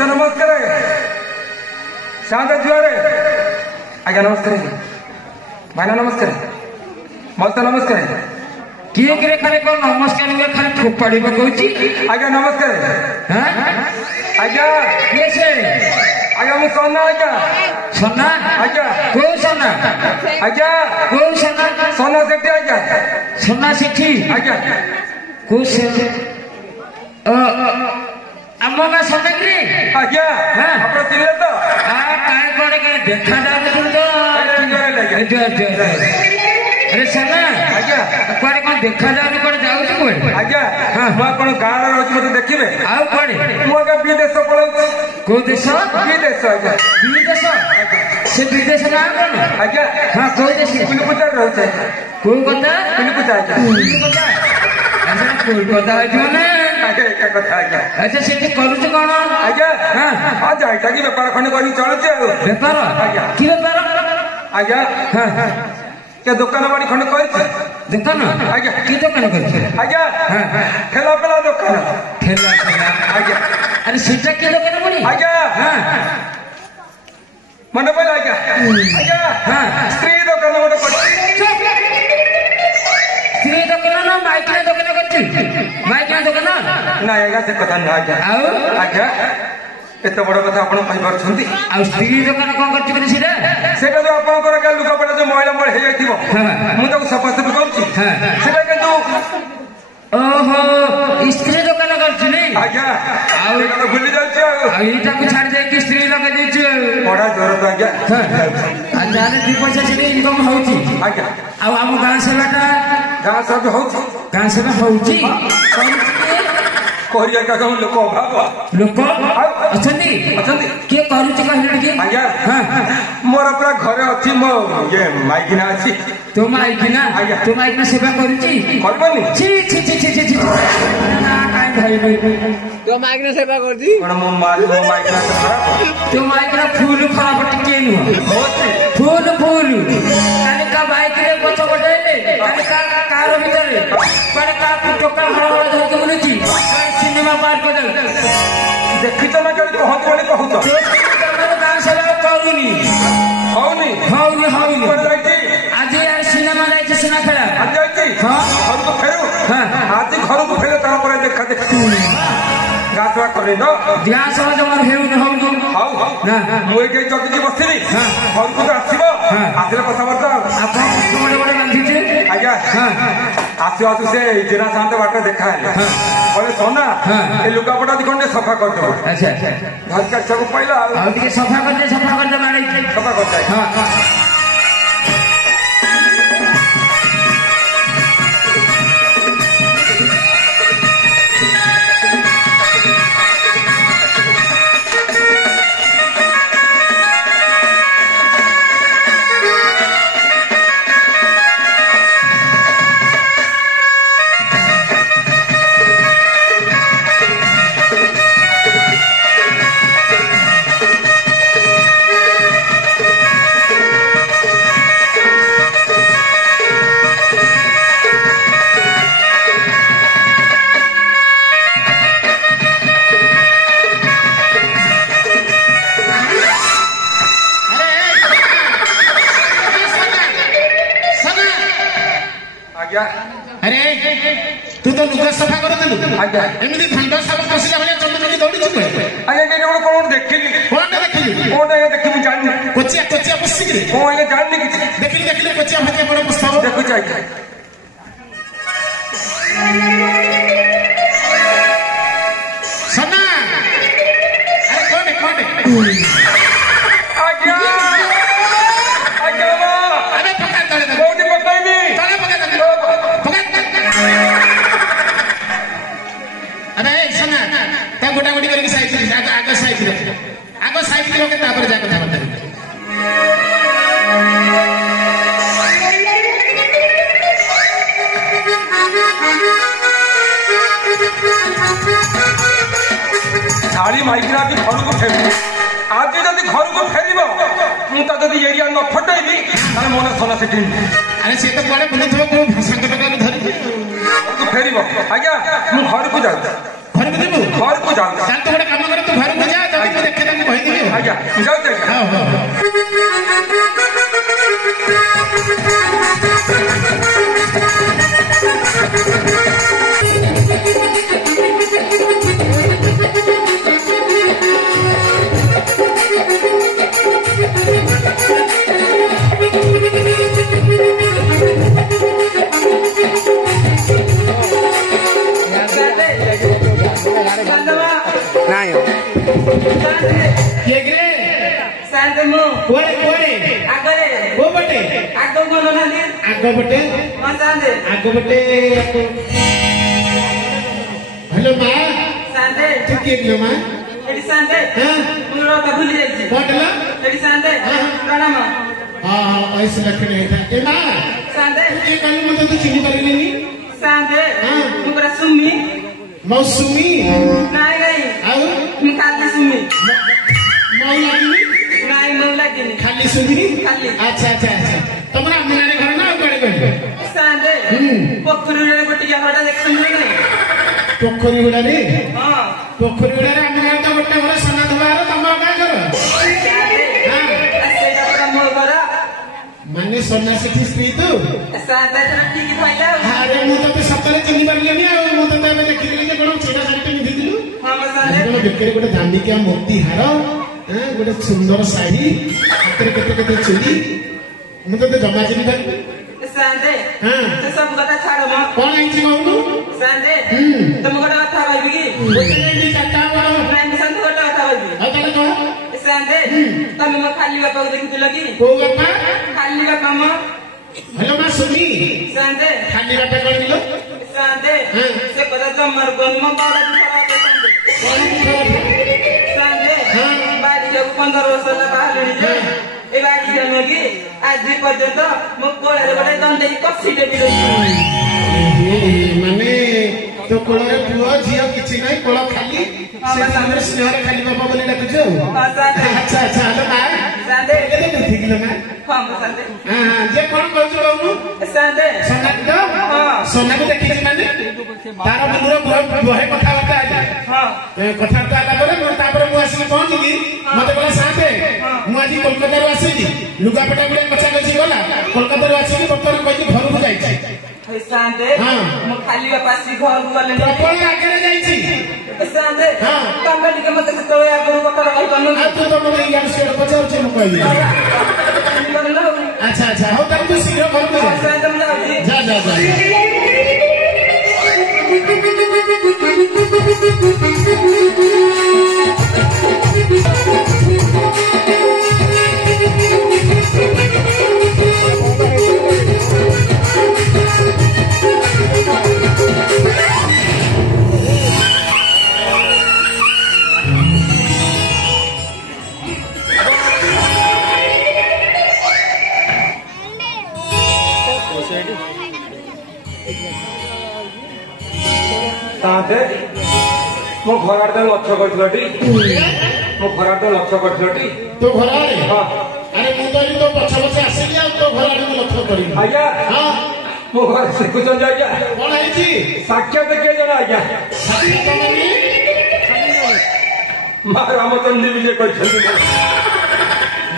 नमस्कार शांत जुआर आज्ञा नमस्कार भाईना नमस्कार मौसा नमस्कार किए किरे खाली कौन नमस्कार हुए खाली फोपाड़ी पकाउची आज्ञा नमस्कार आज्ञा किए से आज्ञा मु सोना आज्ञा सोना आज्ञा को सोना आज्ञा को सोना सोना सेठी आज्ञा सोना सेठी आज्ञा को से अम्मा का सोना किरे आज्ञा आपण चिल्ले तो काय कोड़े के देखा जाए तो अरे सोना आज्ञा कोड़े कौन देखा जाए कोड़े जाऊ तो कोड़े आज्ञा मु आपण गाँव रे रहउछि मते देखिबे आउ कोड़े मु आगे विदेश पळौछि को देश विदेश आज्ञा विदेश से विदेश ना कोन आज्ञा हां को देश कोलकाता रहउछि को कथा कोलकाता कोलकाता अच्छा कोलकाता है ना आज्ञा कथा आज्ञा अच्छा सेठी करूछ कोन आज्ञा हां जाइटा की व्यापार खंड करी चलुछि आ व्यापार आज्ञा की व्यापार आज्ञा हां के दुकान बाड़ी खंड करछि दुकान आज्ञा की दुकान करछि आज्ञा ठेला पेला दुकान ठेला आज्ञा अरे सेटा की दुकान बड़ी आज्ञा मन पड़े आज्ञा आज्ञा स्त्री दुकान गोटे करछि स्त्री दुकान ना माइक रे दुकान करछि माइक रे दुकान ना आज्ञा से कथा ना आज्ञा आउ आज्ञा एते बड़ कथा आपण कहि परछंती आ स्त्री दुकान कोन करछि बनी सीधा सेटा जो आपनकर के लुगापटा जो महिला मळ हे जाइतिबो मु ताको सफा सफी करछि सेटा किंतु ओहो स्त्री दुकान करछि नै आज्ञा आ तो भूली जाउछि आ एटा को छाड़ दे कि स्त्री लगा दैछि बड़ा जोर तो आज्ञा आ जाने दी पैसा से इनकम होउछि आज्ञा आ हम गां सेवाटा गां सब होउछि गां सेवा होउछि कोरिया का कहूं लोक लोक अछंती के करूछि कहले कि आज्ञा मोर पूरा घरे अछि मो ये माइकिना अछि तो माइकिना सेवा करूछि करबनी छी छी छी छी छी ना काई भाई तो माइकिना सेवा करछि कोन मो माइकिना से खराब तो माइकिना फूल खराब टिके नु फूल काली का बाइक रे पछ बटेले काली का कार भीतर पर का टोका हड़ धर के बुलुछि सिनेमा पार्क को देखि त ना कहि कहत वाली कहत तो गां सेवा करूनी हौनी आज यार सिनेमा जाइछि सिनेमा खेला आज जाइछि घर को फेरू आज घर को फेरू तार पर देखा देखी गाछवा करे न गां सेवा जमर हेउ न हौ ना मोय के जति बसथिबी घर को आसीबो आसिले कथा बर्ता आपन बड़े बड़े बांधी छे आज्ञा आसु से जिना शांत बाट देखा है बोले सोना ए लुगापटा दिखंडे सफा कर दो अच्छा घर का सब पहला आ ଟିକେ सफा कर दे मारे सफा कर दे हां अरे तू तो लुगा सफा कर देलु आज्ञा एमिति ठंडा सब पसिला भले चंदन दौड़ी छु आज्ञा के कोन देखिली कोन देखिली कोन ये देखि मु जानि कोचिया पसिकरी कोन ये जानि कि देखिली कोचिया भते बड़ पुस्तक देखु जाय सना अरे कोन आज्ञा अरे पका तले कोन बताइनी तले पका अरे सना ता गोटा गोटी करके साइड आगे साइड के तापर जा कथा बता साड़ी माइकिना भी घर को फेर आज जदि घर को फेरिबो मु त जदि एरिया न फटेबी ताले मोन सोना सेठी अरे से तो बड़े बुलुथबो को भाषा कटका धरि तू फेरीबो आज्ञा मु घर को जाऊ घर को देबो घर को जाऊ चल तो बड़े काम करे तू घर को जा जल्दी को देखे तू कहि देबी आज्ञा जाऊ ते हां हां हेलो माँ सांते तू के लो माँ एडी सांते हां मुरो का भूली जाई बोटला एडी सांते प्रणाम हां ऐसे लक्षण है ए माँ सांते ये कल मत तो चिनी परनी सांते हां मुकरा सुमी मौसमी नाही नाही आउ खाली सुमी मौलानी नाही मौलानी खाली सुमी खाली अच्छा अच्छा अच्छा तमरा मनारे घर ना उकडे गए सांते पोखरी रे गोटिया हटा देखछन नहीं पोखरी गुडा रे हां पोखरी गुडा रे हम तो गोटे घर सना धवार तम का घर हां सेटा पूरा मोर घर माने सन्ना सेठी स्त्री तो सांते ठीक फाइला अरे मु तो सतरे चिनी परलेनी आ मु तो एबे देखिली जे कोन छेड़ा साड़ी भिदिलु हां सांते कोन बेकरे गोटे दामिकिया मोती हार हां गोटे सुंदर साड़ी हाତରେ केते केते चुड़ी मु तो जमा चिनी कर सांते हां तो सब कथा छाड़ म कोन आइछि कहू सांते तुम गोटा कथा कहबी की गोटे नी चाटा वाला फ्रेंड संग गोटा कथा कहबी आ तले कह सांते तुम म खाली बापा को देखिथिल की को बापा खाली बापा म हेलो मां सुनी सांते खाली बापा कोन दिलो सांते से कदा जमर गन म बाड़ा खराते सांते बाड़ी जब 15 वर्ष ला बाहर जे ए बाड़ी जमे की आज पर्यंत म कोळे गोटे दंडे कसी देबी माने तो कोଳରେ पुଅ ଝିଅ କିଛି ନାହିଁ କୋଳ ଖାଲି ସେ ସାମରେ ସ୍ନେହରେ ଖାଲି ବାପା ବୋଲି ଡାକୁଛୁ ଆଚ୍ଛା ଆଚ୍ଛା ହେଲୋ ମା सांते କେତେ ବୁଝିକିଲ ମା हां सांते हां ଯେ କଣ କହୁଛୁ କହୁନୁ सांते सोनाକୁ ତ सोनाକୁ ଦେଖିଛି ମାନେ ତାର ମନର ବହେ କଥାବାର୍ତ୍ତା ଆଜି हां କଥାବାର୍ତ୍ତା ହେଲା ପରେ ମୁଁ ତାପରେ ମୁଁ ଆସିକି ପହଞ୍ଚିଲି ମତେ କହିଲା ସାତେ ମୁଁ ଆଜି କୋଲକାତାରୁ ଆସିଲି ଲୁଗାପଟା ଗୁଡେ କଚା କଚି ଗଲା କୋଲକାତାରୁ ଆସିକି ବର୍ତ୍ତମାନ କହିଛି ଘରକୁ ଯାଇଛି सांते हां म खाली बापा सी घर को गले ପ୍ରବଳ ଆଗରେ ଯାଇଛି सांते हां कंपनी के मते तो आगु कथा कहि पनु ଆଉ ତୁ ତ ମୋତେ ଇଆଡୁ ସିଆଡୁ ପଚାରୁଛୁ ମୁଁ କହିବି ଆଚ୍ଛା ଆଚ୍ଛା ହଉ ତାହେଲେ ତୁ ଶୀଘ୍ର ଘରକୁ ଯା सांते म जाउछी ଯା ଯା ଯା ताते मो घर आडे लक्ष्य करथिलटी मो घर आडे लक्ष्य करथिलटी तो घर आड़े हां अरे ମୁଁ ତ ତ ପଛ ପଛେ ଆସିଲି ଆଉ ତୋ ଘର ଆଡେ ମୁଁ ଲକ୍ଷ୍ୟ କରିବି आज्ञा ହଁ मो घर सिखुचन आज्ञा କଣ ହେଇଛି साक्षात के जण आज्ञा मां रामचंद्र विजय कहछथि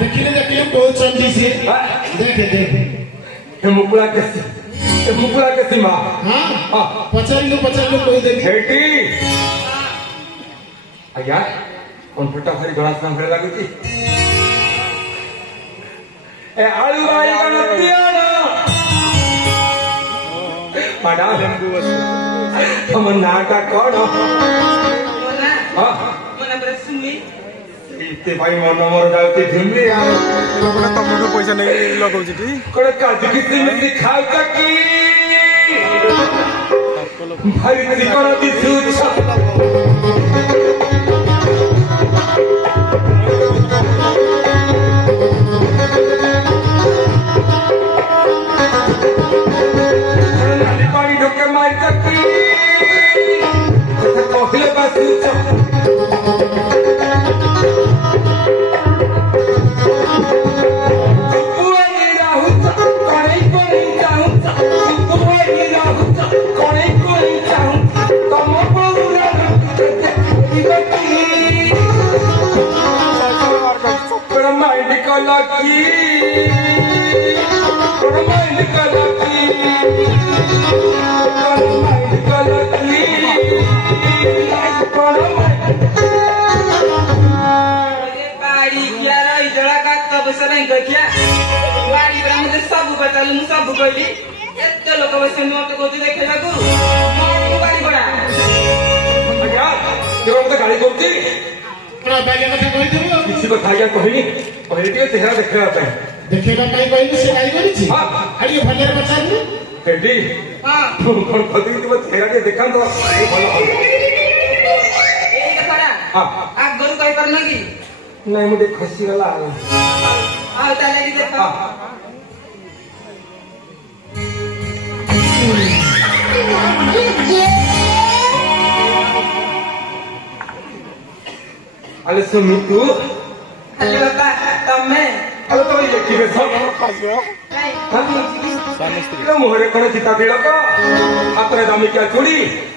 ଦେଖିଲେ ଦେଖିଲେ କହୁଛନ୍ତି ସିଏ ଦେଖେ ଦେଖେ हे मुकुला के सीमा ହଁ ପଚାରିଲୁ କହିଦେବି हेटी आज्ञा कंप्यूटर भारी जणास ना भले लागुची ए आलू बाई गणतियाना मैडम हम नाटा कोन मोना हां मोना पर सुमी इते भाई मन मोर जाउती ढिमी आ लोकना तमनु पैसा नै लगाउछि टी कोन काजी किसी मिसी खाउ तकी भारी त्रिकोण दिसुछ पानी ढोके मार तकी कहले बासुछ निकल की निकल की सब बता सब कहली एत लोक बस मत कौच देखा गाड़ी बड़ा मत गाड़ी करुच्ची कथा किसी कथा आज्ञा कहनी कहली चेहरा देखा देखा कहली से गाड़ी करी भले पचारू चेहरा टे देखा तो भल आगु कही पार कि नहीं मुझे खसी गला अरे सुमी तू अरे बाबा तमें अरे तो ये की बेस मुहरे कौन चिता तिलक हाथ में दामिकिया चूड़ी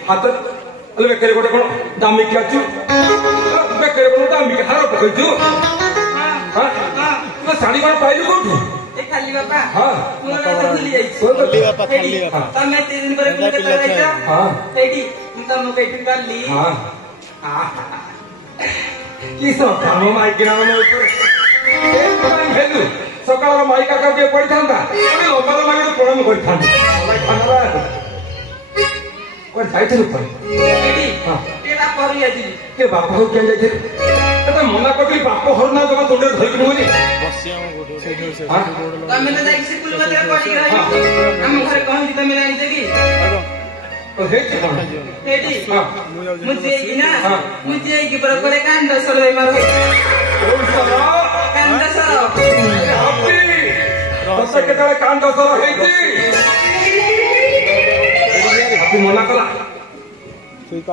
हाथ अरे बेकरे गोटे कौन दामिकिया बेकरे कौन दामिकिया हार पकड़ू हाँ शाड़ी कौन पाइलु कौन खाली बाबा हाँ भूली जाइए तमें 3 दिन पर मुझे कराइछा हाँ एडी तुम बैठ कर ली हाँ किसो काम माइक नाम ऊपर हेलु सकाळ माइक आकर के पड़ी थांदा अरे लंबा लंबा प्रणाम कर थांदा और जाइछ ऊपर एडी हां केला पर यादी के बाप हो के जाइछ त मना करली बाप हर ना जमा तोंडे धइक मोली बसिया गोडो से हां तमे न जाई स्कूल में पड़ी रही हम घर कहन जी तमे नहीं देगी मुझे की बरोबर कांड सर मारो कांड सर केतले कांड सर हेती मना कला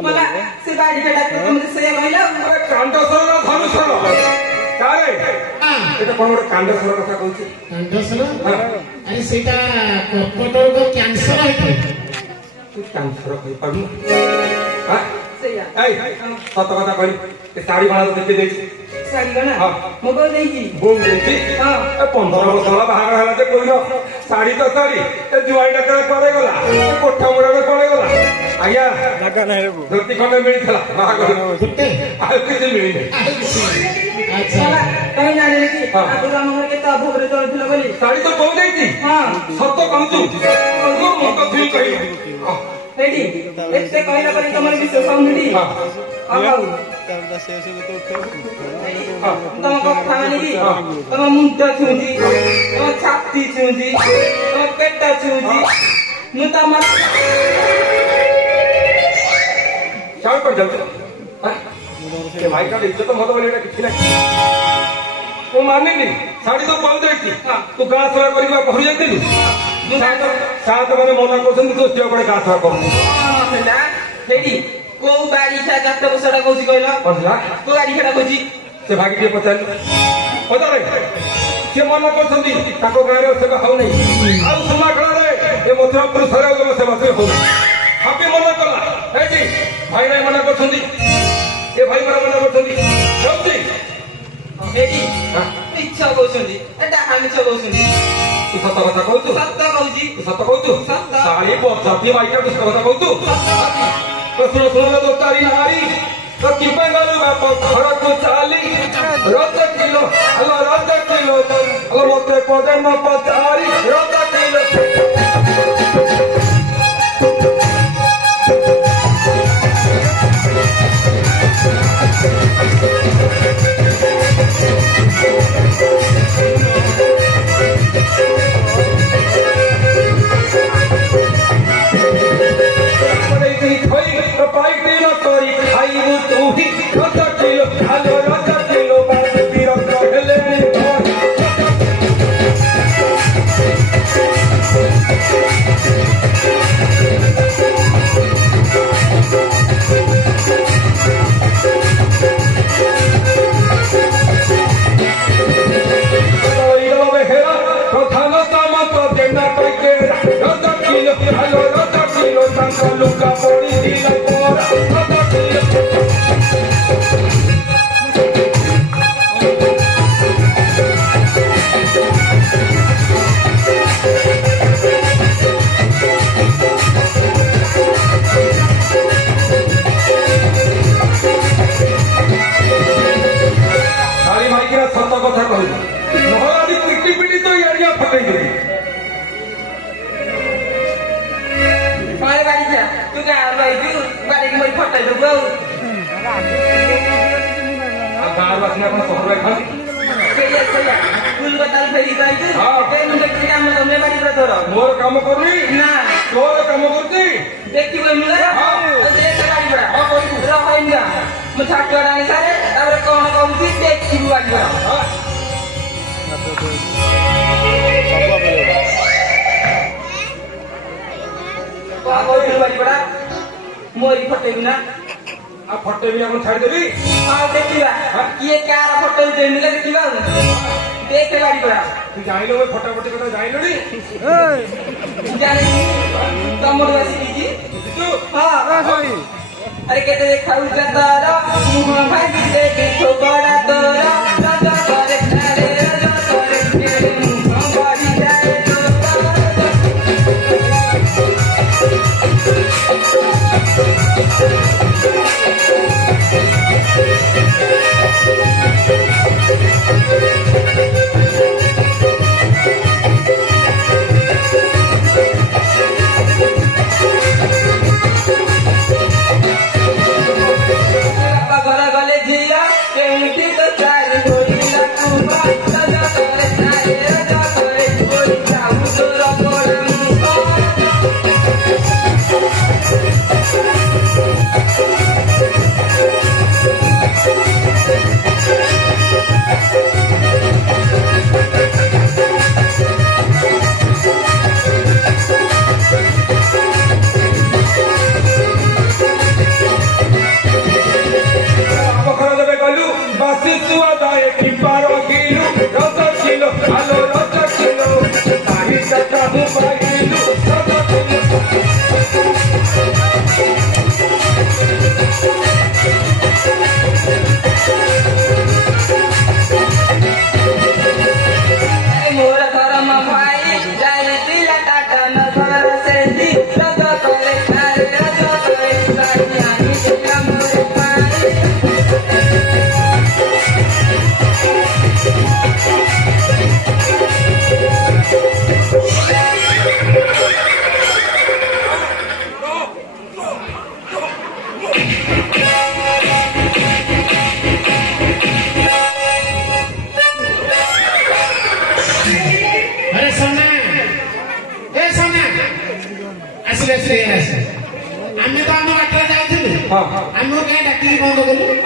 मला से गाड़ी बेटा तुम से कहला कांड सर ना धनुष कारे एटा कोन गोटे कांड सर कथा कहूची कांड सर अरे सेटा कपटो को कैंसर है कैंसर कही पारू सत कथा कही शाड़ी बना तो देखे देखी साड़ी गना मो को देई बोम देती 15 वर्ष वाला बाहर हला जे कोइनो साड़ी तो साड़ी ए जुआईटा करे पड़े गला कोठा मुड़ा में पड़े गला आज्ञा लगा नहीं रे धोती खंडे मिली थला बाहर गुट्टे आ किसी मिली नहीं अच्छा कहीं जाने की आगु हम घर के तो भोरे तोड़ दिलो बोली साड़ी तो बोम देती हां सत कहू मो तो फिर कही रेडी एते कहला पर तमर विश्वास होउनी आउ तम को खाने की तम मुंडा छुंजी तम छाती छुंजी तम पेट छुंजी मुता मत क्या कर जल्दी के भाई का इज्जत तो मत बोले किछि नहीं वो माने नहीं साड़ी तो पाउ देखी तू गाँ सेवा करवा घर जाती सात मैंने मना कर तो स्टे पड़े गाँ सेवा कर को बाड़ी छा गात बसड़ा कहूची कहला पछला को गाड़ी खड़ा कहूची से भागी के पचार पचारे से मना करछंदी ताको गाँ रे सेवा हो नहीं आ सुना खड़ा रे ए मथुरापुर सरे गलो सेवा से हो हापी मना कला हे जी भाई रे मना करछंदी ए भाई मना करछंदी जल्दी एडी इच्छा कहउछंदी एटा हामी छ कहउछंदी तू सत कथा कहू सत्य कहउची तू सत कहू सत्य साली पचाती भाई का सत कथा कहू तो सुनो तो तारी नारी तो की बंगालू बाप घर को चाली रत किलो हलो रत किलो हलो मोते पदन न पचारी रत किलो फटेई देबी मारे बाड़ी जा तू का भाई तू बाड़ी के मोरी फटाई दबो गाँव वासी अपन सहर खान सैया फूल बताल फेरी जाई तू के मुंडे के काम तुमने बाड़ी पर धरो मोर काम करनी ना तोर काम करती देखी बोल मिला देख बाड़ी बड़ा रहिंगा मु छाट रानी सारे तापर कोन कहूची देखी बाड़ी बड़ा बाड़ी बड़ा मोरी फटेबी ना आ फटे भी अपन छाड़ देबी हां देखिबा किए कार फटे दे मिले देखिबा देख बाड़ी बड़ा तू जाइलो वो फटाफट कथा जाइलो नी जाने तमोड़ वासी जी तू हां अरे कहते देखाऊ जतारा मुंह भाई से देखो बड़ा तोरा राजा करे अरे राजा करे तेरे मुंह बड़ी जाए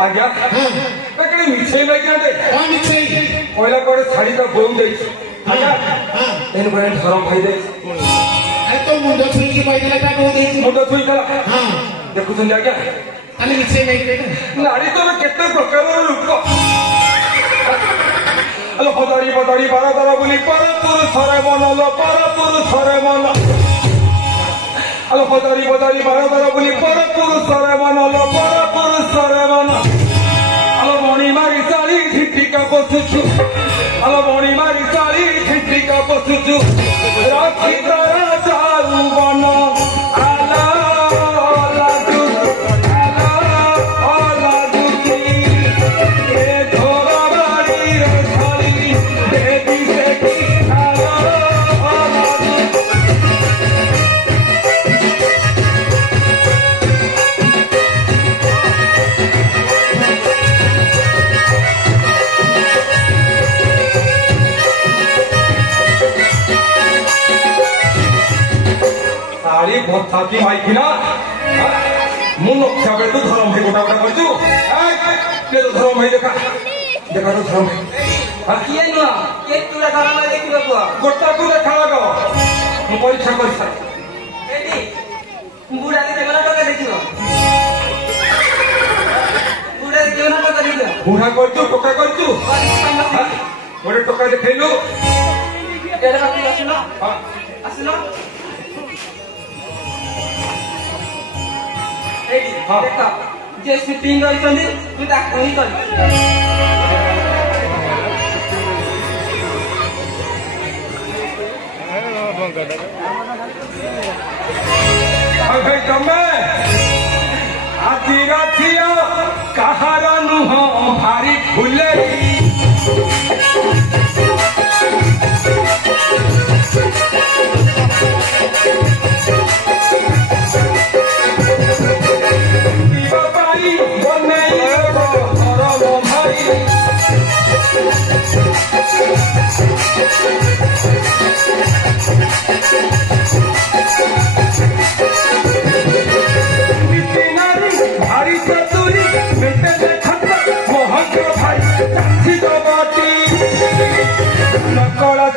आज्ञा मिछे लगे पहला कड़े छाड़ी तो बोम दे धरम खाई दे तो मुंड छुई मुंड छुई कला देखुं आज्ञा मिछे नाड़ी तो केते प्रकार रूप अलो हजारी बदारी बारा दारा बोली पर पुरुषरे मन लो पर पुरुषरे मन अलो हजारी बदारी बारा दारा बोली पर पुरुषरे मन लो पर पुरुषरे मन अलो मणि मारी चाली ठिका बसुछु अलो मणि मारी चाली ठिका बसुछु राखी तारा चारू बन आला लागु आला लागु ए धोरा बाड़ी रे छाली देवी से की आला लागु सारी बहुत साकी माइकी ना मुन नक्शा तो धर्म है गोटा गोटा करजु के तो धर्म है देखा देखा तो धर्म है ये नुआ ये तुला धर्म है देखिबो को गोटा को देखा लगो मु परीक्षा कर सा एडी बुढ़ा के देवना टका देखिबो बुढ़ा के देवना टका देखिबो बुढ़ा करजु टका करजु गोटे टका देखैलु एडा बाकी आसनो आसनो एडी देखा जे शूटिंग करछन्दी तू ताकू ही कर अरे तमे आती रातिया कहारा नुह भारी फुले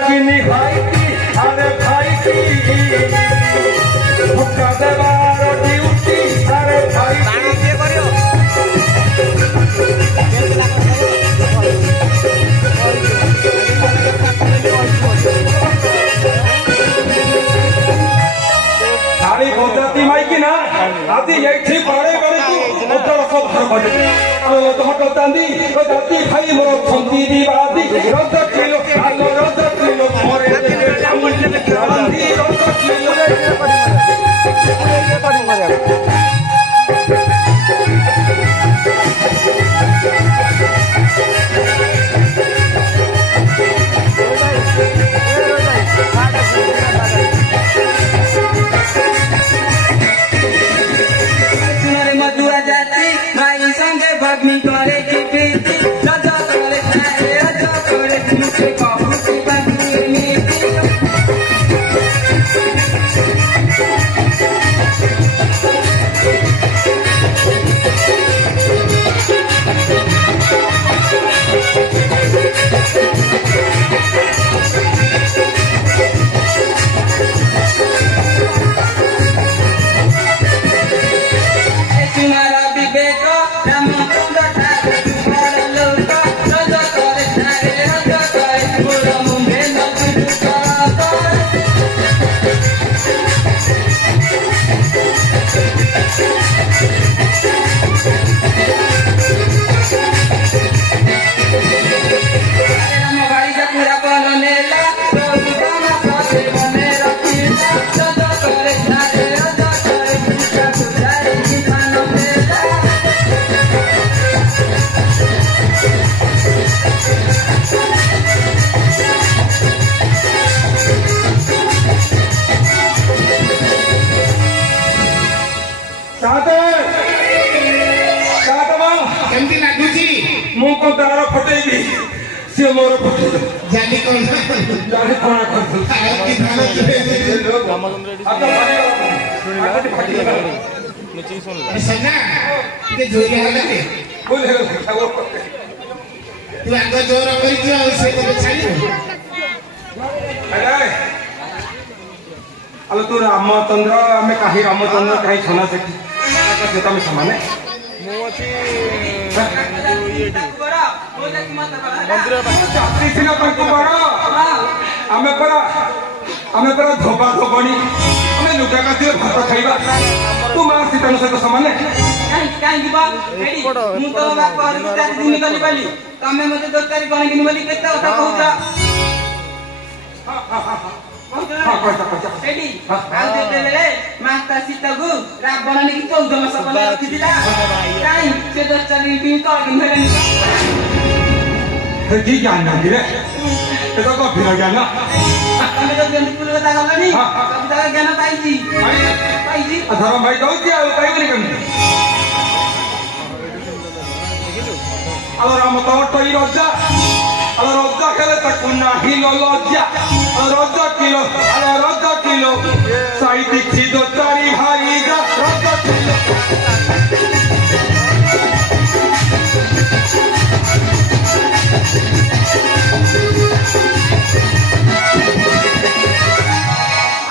চিনি ভাইটি আরে ভাইটি ধোকা দেবার ডিউটি আরে ভাইটি শাড়ি বজাতি মাইকি না আদি এইଠି বাড়ে বাড়ে উত্তর সব ভার করে ধট চাঁদি জাতি ভাই মোর ছন্তি দিবাদি রজ কিলো আলো রজ কিলো মরে গান্ধী রজ কিলো भगनी करे की प्रीति राजा करे चाहे राजा करे मुझे कहूँ की बंदी नीति तुम्हारा विवेक रामचंद्र ठाकुर तुम्हारा लोक राजा करे चाहे राजा करे मोरा मुंबे नजर मोबाइल का पूरा बननेला प्रभु गाना पासे बने रखीला राजा करे चाहे राजा करे पूजा पुजारी की खाना मेला କେମିତି ଲାଗୁଛି ମୁଁ କଣ ତାର ଫଟେଇବି ସିଏ ମୋର ଫଟେଇ ଜାନି କଣ ଜାଣି କଣ କରିଥିଲି ଆଉ କି ଧାନ ଚୁରେଇ ଦେଇଛି ସନା ଟିକେ ଜୋରିଆ ହେଲାନି ତୁ ଆଗ ଜୋର କରିଛୁ ଆଉ ସେ ତତେ ଛାଡ଼ିବୁ ଆଲୋ ତୁ ରାମଚନ୍ଦ୍ର ଆମେ କାହିଁ ରାମଚନ୍ଦ୍ର କାହିଁ ଛନା ସେଠି ସେ ତମେ ସମାନେ ଚାକିରି ସିନା ତାଙ୍କୁ ବଡ ଆମେ ପରା ଧୋବା ଧୋବଣୀ ଆମେ ଲୁଗା କାଟିଲେ ଭାତ ଖାଇବା ତୁ ମା ସୀତାଙ୍କ ସହିତ ସମାନେ କାହିଁକି ବା ମୁଁ ତ ବାପ 4 ଦିନ ଗଲି ବୋଲି ତମେ ମତେ ଦରକାରୀ ଗଣିକିନି ବୋଲି କେତେ କଥା କହୁଛ ସେଠି ଆଉ ଯେତେବେଳେ ମାତା ସୀତାକୁ ରାବଣ ନେଇକି 14 ମାସ ପରେ ରଖିଥିଲା କାହିଁ ସେ 10 ଦିନ ତଳକି ହେଲେନି କି ଜ୍ଞାନ ରେ ଏ ତ ଗଭୀର ଜ୍ଞାନ ତମେ ତ ଯେମିତି ପୁର କଥା ଗଲନି ସବୁ ତାର ଜ୍ଞାନ ପାଇଛି ଧରମ ଭାଇ ଦଉଛି ଆଉ ପାଇବନି କେମିତି ଆଲୋ ରାମ ତମ ଟଇ ରଜା ଆଲୋ ରଜା ଖେଳେ ତାକୁ ନାହିଁ ଲଜ୍ଜା ରଜ କିଲୋ ଆଲୋ ରଜ କିଲୋ ସାଇତି ଖିଦ ଚାରି ଭାଇ ରଜ କିଲୋ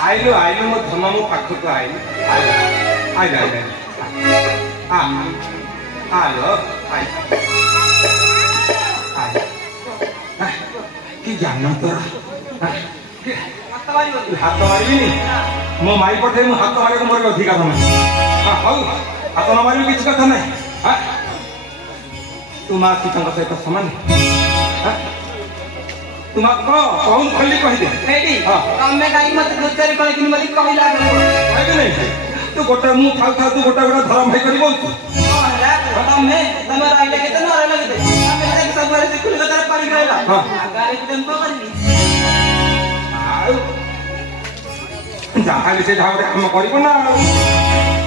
ଆଇଲୁ ଆଇଲୁ ମୋ ଧନ ମୋ ପାଖକୁ ଆଇଲୁ ଆଇଲ କି ଜ୍ଞାନ ତୋର ହାତ ମାରିବିନି ମୋ ମାଇ ପଠେଇ ମୁଁ ହାତ ମାରିବାକୁ ମୋର ଅଧିକାର ନାହିଁ ହଉ ହାତ ନ ମାରିବି କିଛି କଥା ନାହିଁ ତୁ ମା ସୀତାଙ୍କ ସହିତ ସମାନ ତୁମା କଣ ଖୋଲି କହିଦେ ତମେ କାହିଁକି ମତେ ଦରକାରୀ କହିକିନି ବୋଲି କହିଲା କହିବି ନାହିଁ ତୁ ଗୋଟେ ମୁଁ ଖାଉ ଖାଉ ତୁ ଗୋଟେ ଗୋଟେ ଧରମ ଭାଇ କରି ବଲୁଛୁ ତମେ ରହିଲେ କେତେ ନ ରହିଲେ କେତେ ତମେ ସବୁବେଳେ ସେ ଖୁଲି କଥାରେ ପଡ଼ିକି ରହିଲା ଗାଁରେ କଣ କରିବି ଆଉ ଯାହାହେଲେ ସେ ଢାବରେ କାମ କରିବ ନା ଆଉ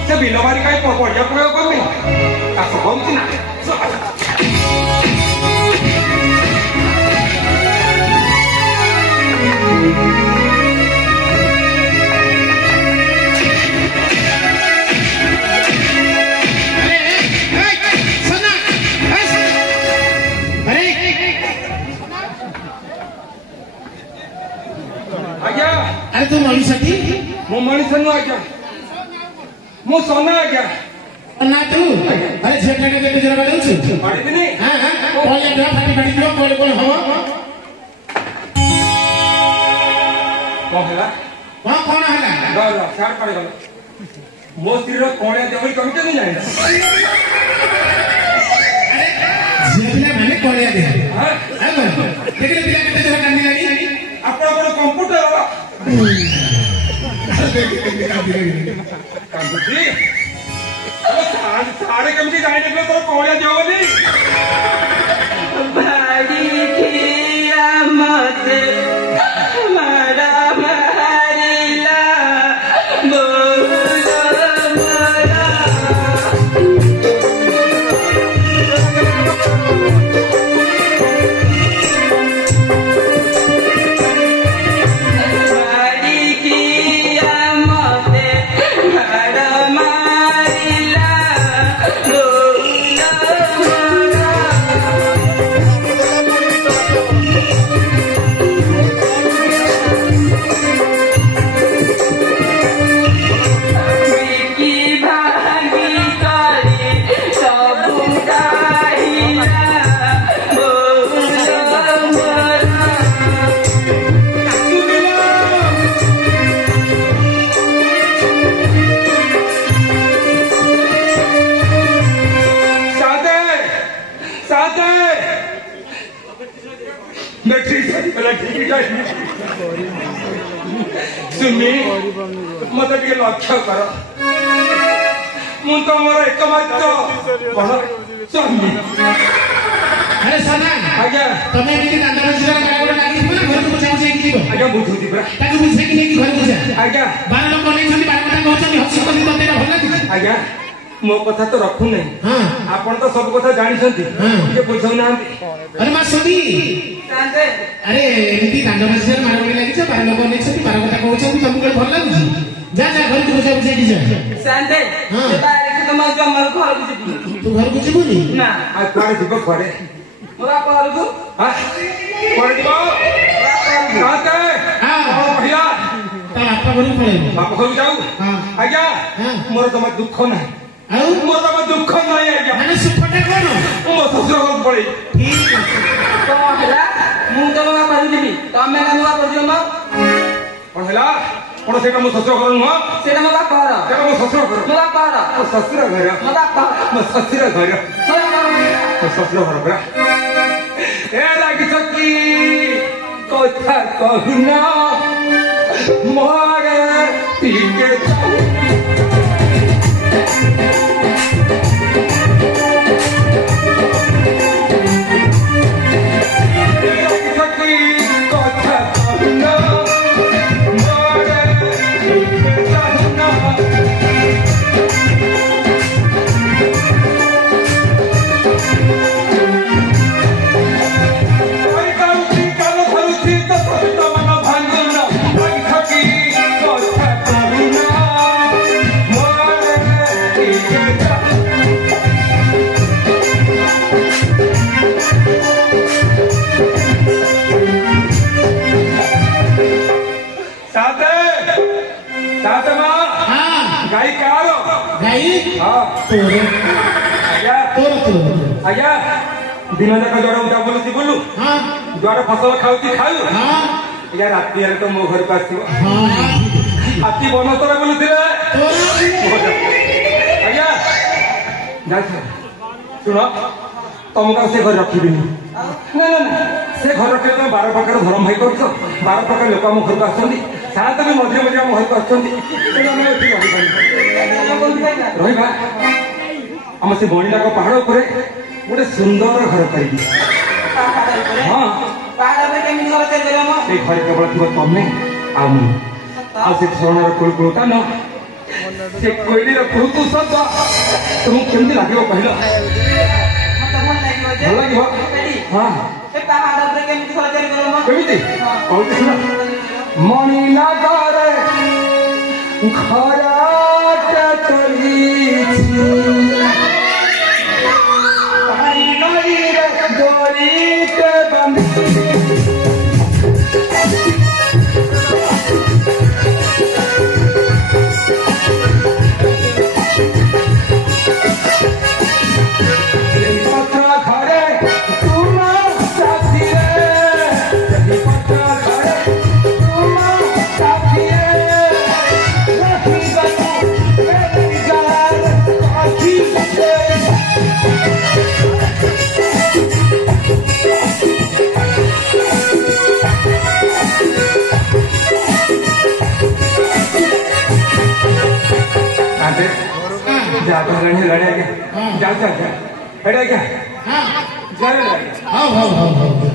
ସେ ବିଲ ବାରି କାହିଁ ପଡ଼ିଆ ପ୍ରୟୋଗ କରିବି ଚାଷ କରୁଛି ନା अरे तू मनीषटी मो मनीष नु आज्ञा मो सोना आज्ञा ना तू अरे झेटा के जरा बाड़ू पड़ी दिनी हां हां कोया डा फाटी फाटी दियो कोन कोन हो कौन है हां कौन हला गला चार पड़े गला मो स्त्री रो कोणे देवई कमिटे नहीं जाए झेटा माने कोया दे हां हेलो देखले पिला केते जरा कांदी लागी आपण कोन कंप्यूटर कंप्यूटर सारे कमिटी जाने के तो कोणे देव बोली भाड़ी किया मत मारा मारिला बोलो मारा भाड़ी किया मत मारा मारिला बोलो मारा की भागी करे सब गाइला बोलो मोरा साथे साथे मैं ठीक है सुमी मत टे लक्ष्य कर मु तुमर एकमात्र स्वामी अरे सना आज्ञा तमे एमिति दांडा बसिरा कागोड लागी ना घर को बुझा बुझा की जीव आज्ञा बुझुती परा ताकू बुझा कि नहीं घर बुझा आज्ञा बार लोक नहीं छंदी बार कथा कहउछनी हसी कली तते भल लागी आज्ञा मो कथा तो रखु नहीं हां आपण तो सब कथा जानि छंती जे बुझौ ना अरे मा सुनी कांदे अरे एमिति दांडा बसिरा मार बडी लागी छ बार लोक नहीं छंदी बार कथा कहउछनी तुमको भल लागी जा जा घर को बुझा बुझा की जा सांदे हाँ। से बाहर से तुम जमल घर को जीबू तू घर को जीबुनी ना आ कुआडे दिबो कुआडे मोरा घर को हां कुआडे दिबो साथे हां बढ़िया ता आपा घर को पळेबो बाप घर जाऊ हां आज्ञा हां मोर तम दुख ना आउ मोर तम दुख नहीं आज्ञा माने सुफटा कोन मो ससुर घर पड़ी ठीक तो हला मु तो मोरा कर जीबी तमे ना मोरा कर जीबो कौन है कौन से मो ससुर घर नुह सेना मोरा कर सेटा मो ससुर घर मोरा कर मो ससुर घर मोरा कर मो ससुर घर मोरा कर मो ससुर घर परा ए लागी सकी कथा कहना मोरे पीके आज्ञा दिन जाक जड़े उठा बोलुची बोलू जुआड़े फसल खाऊची खाऊ आज्ञा राति तो मो घर को आसो हाथी बन तोरा बोलुले आज्ञा शुण तुमको से घर रखी से घर रखे तुम 12 प्रकार धर्म भाई कर 12 प्रकार लोक आम घर को आस सात भी मझे मझे आम घर को रहा आम से बणिलाक पहाड़ उपर गोटे सुंदर घर कर हाँ से घर केवल थी तमें से झरणार कुलकुलता न से कोईली कुहतु शब्द तुमको केमती लगे कहल भल लगे हाँ केमी कहते शुण मणिला घर घर जा तो गणी लड़े के जा जा जा हेडे क्या हाँ जा रे हाँ हाँ हाँ